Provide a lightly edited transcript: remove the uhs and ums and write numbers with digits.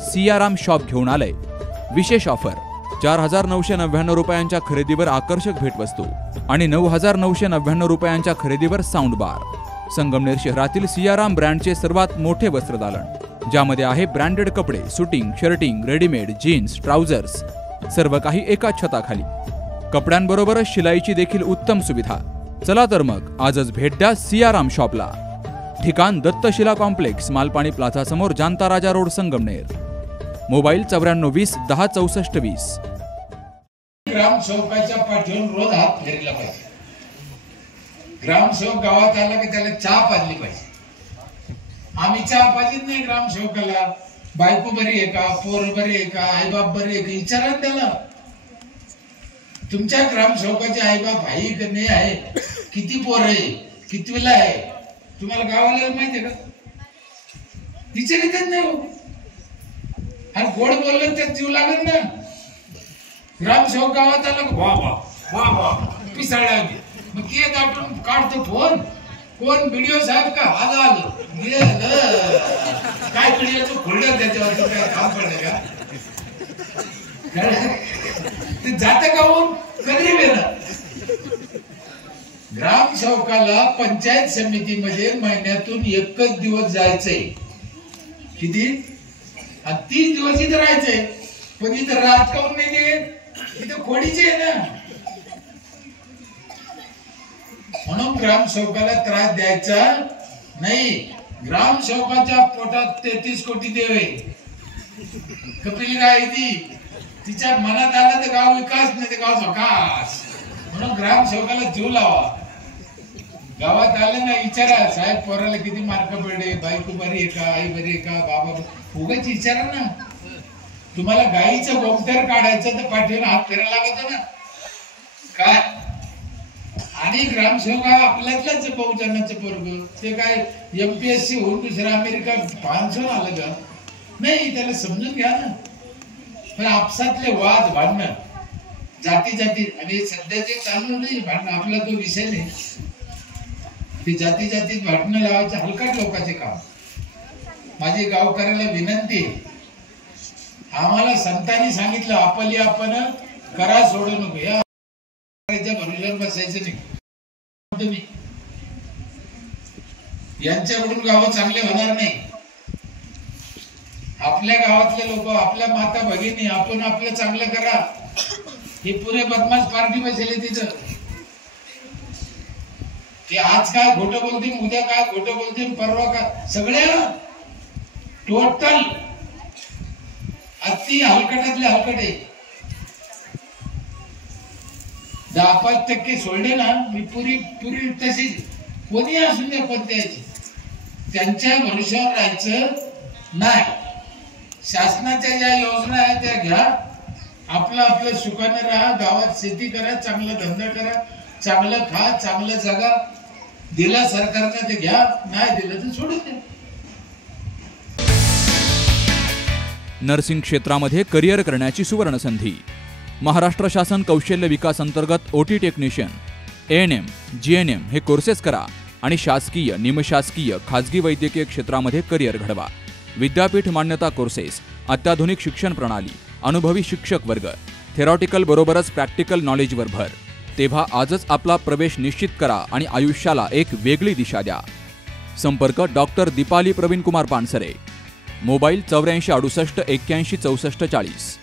Siyaram shop घेऊन आलंय विशेष ऑफर। 4,999 रुपयांच्या खरेदीवर आकर्षक भेटवस्तू आणि 9,999 रुपयांच्या खरेदीवर साऊंड बार। संगमनेर शहरातील सियाराम ब्रँडचे सर्वात मोठे वस्त्रदालन, ज्यामध्ये आहे ब्रँडेड कपडे, suiting, shirting, readymade, jeans, trousers, सर्व काही एकाच छताखाली। कपड्यांबरोबरच शिलाईची देखील उत्तम सुविधा। चला तर मग आजच भेट द्या सियाराम शॉपला। ठिकाण दत्तशिला कॉम्प्लेक्स, मालपाणी प्लाझा समोर, जानता राजा रोड, संगमनेर। मोबाईल 9420 10 64 20। ग्रामसेवकाच्या पाठीवर रोज हात फेरला पाहिजे। ग्रामसेवक गावात आला की त्याला चहा पाजली पाहिजे। आम्ही चहा पाजित नाही ग्रामसेवकाला। बायको बरी आहे का, पोर बरी आहे का, आईबाप बरी आहे का विचारा त्याला। तुमच्या ग्रामसेवकाचे आईबाप आहे की नाही आहे, किती पोर आहे, कितवीला आहे, तुम्हाला गावाला माहिती आहे का? विचारितच नाही हो। आणि गोड बोललं तर जीव लागत ना। ग्रामसेवक गावात आला वा वा वा वा पिसाळ्या मग के दाटून काढतो फोन, कोण व्हिडिओ साहेब का, आलं गेलं काय व्हिडिओचं खोललं त्याच्यावर काय काम पडलं का, ते जातं गावून कधी गेलं। ग्रामसेवकाला पंचायत समितीमध्ये महिन्यातून एकच दिवस जायचंय। किती? 30 दिवस इथं राहायचंय। पण इथं रात काऊन नाही देत, इथं खोडीचे आहे ना। म्हणून ग्रामसेवकाला त्रास द्यायचा नाही। ग्रामसेवकाच्या पोटात 33 कोटी देव आहे। कपिल गाय ती तिच्या मनात आलं तर गाव विकास, नाही तर गाव विकास। म्हणून ग्रामसेवकाला जीव लावा। गावात आलं ना विचारा, साहेब पोराला किती मार्क पडले, बायको बरी आहे का, आई बरी आहे का, बाबा उगाच विचारा ना। तुम्हाला गाईचं गोमतर काढायचं तर पाठीवर हात फिरायला लागत ना काय। आणि ग्रामसेवक आपल्यातलाच बहुजनाचं पोरग, ते काय MPSC होऊन दुसरा अमेरिका पाहून आलं का नाही, त्याला समजून घ्या ना। पण आपसातले वाद भांडणं, जाती जाती, आणि सध्या जे चालू नाही भांडणं, आपला तो विषय नाही। ते जाती जातीत भांडणं लावायचं हलकट लोकांचे काम। माझी गावकऱ्याला विनंती, आम्हाला संतांनी सांगितलं आपली आपण करा, सोडू नको। या भरोश्यावर बसायचं नाही। तुम्ही यांच्याकडून गाव चांगले होणार नाही। आपल्या गावातले लोक, आपल्या माता भगिनी, आपण आपलं चांगलं करा। हे पुरे बदमाश पार्टी बसले तिथं, की आज काय खोटं बोलतील, उद्या काय खोटं बोलतील, परवा काय, सगळे टोटल अति हलकटातले हलकटे। 10-5% सोडले ना, मी पुरी तशी कोणी असून द्या कोणत्याची, त्यांच्या भरोश्यावर राहायचं नाही। शासनाच्या ज्या योजना आहेत त्या घ्या, आपलं सुखानं राहा, गावात शेती करा, चांगला धंदा करा, चांगलं खा, चांगलं जगा। दिला सरकारनं ते घ्या, नाही दिलं तर सोडून द्या। नर्सिंग क्षेत्रामध्ये करिअर करण्याची सुवर्ण संधी। महाराष्ट्र शासन कौशल्य विकास अंतर्गत OT टेक्निशियन, ANM, GNM हे कोर्सेस करा आणि शासकीय, निमशासकीय, खाजगी वैद्यकीय क्षेत्रामध्ये करिअर घडवा। विद्यापीठ मान्यता कोर्सेस, अत्याधुनिक शिक्षण प्रणाली, अनुभवी शिक्षक वर्ग, थेरॉटिकल बरोबरच प्रॅक्टिकल नॉलेजवर भर। तेव्हा आजच आपला प्रवेश निश्चित करा आणि आयुष्याला एक वेगळी दिशा द्या। संपर्क डॉक्टर दीपाली प्रवीण कुमार पानसरे। मोबाईल 84 68 81 64 40।